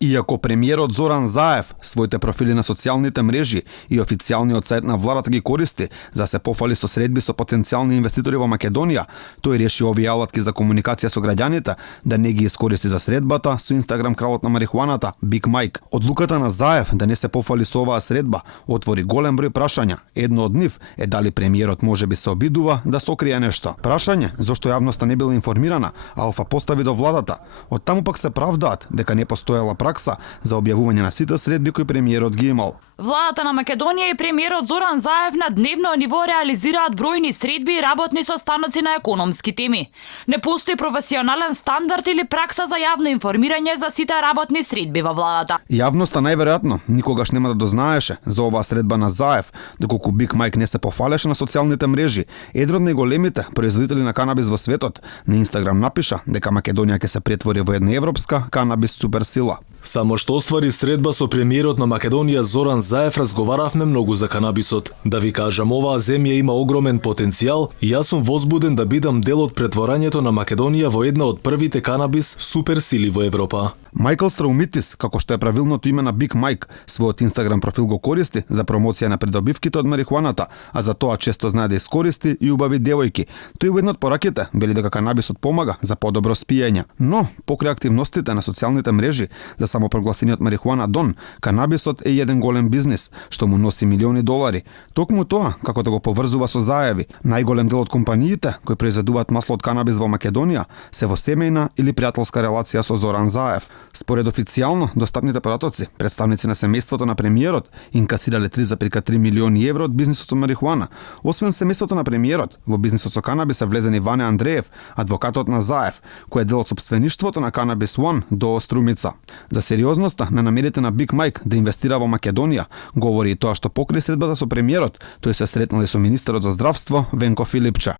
Иако премиерот Зоран Заев своите профили на социјалните мрежи и официјалниот сајт на владата ги користи за се пофали со средби со потенцијални инвеститори во Македонија, тој реши овие алатки за комуникација со граѓаните да не ги искористи за средбата со Инстаграм кралот на марихуаната Биг Мајк. Одлуката на Заев да не се пофали со оваа средба отвори голем број прашања. Едно од нив е дали премиерот можеби се обидува да сокрие нешто. Прашање зошто јавноста не била информирана, Алфа постави до владата. Од таму пак се правдаат дека не постоела пракса за објавување на сите средби кои премиерот ги имал. Владата на Македонија и премиерот Зоран Заев на дневно ниво реализираат бројни средби и работни состаноци на економски теми. Не постои професионален стандард или пракса за јавно информирање за сите работни средби во владата. Јавноста најверојатно никогаш нема да дознаеше за оваа средба на Заев, доколку Биг Мајк не се пофалеше на социјалните мрежи. Еден од најголемите производители на канабис во светот на Инстаграм напиша дека Македонија ќе се претвори во една европска канабис суперсила. Само што оствари средба со премиерот на Македонија Зоран Заев разговаравме многу за канабисот. Да ви кажам, оваа земја има огромен потенцијал и јас сум возбуден да бидам дел од претворањето на Македонија во една од првите канабис суперсили во Европа. Майкл Страумитис, како што е правилното име на Биг Мајк, својот Инстаграм профил го користи за промоција на придобивките од марихуаната, а за тоа често знае да искористи и убави девојки. Тој во една од пораките вели дека канабисот помага за подобро спиење. Но, покрај активностите на социјалните мрежи за самопрогласениот марихуана Дон, канабисот е еден голем бизнис, што му носи милиони долари. Токму тоа, како да го поврзува со Заеви, најголем дел од компаниите кои произведуваат масло од канабис во Македонија се во семејна или пријателска релација со Зоран Заев. Според официјално достапните поратоци, представници на семејството на премиерот инкасирале 3,3 милиони евро од бизнисот со марихуана. Освен семејството на премиерот, во бизнисот со канабис се влезени Ване Андреев, адвокатот на Заев, кој е дел од сопствеништвото на Канабис One до Струмица. За сериозноста на намерите на Биг Мајк да инвестира во Македонија говори и тоа што покрај средбата со премиерот, тој се сретнал и со министерот за здравство Венко Филипче.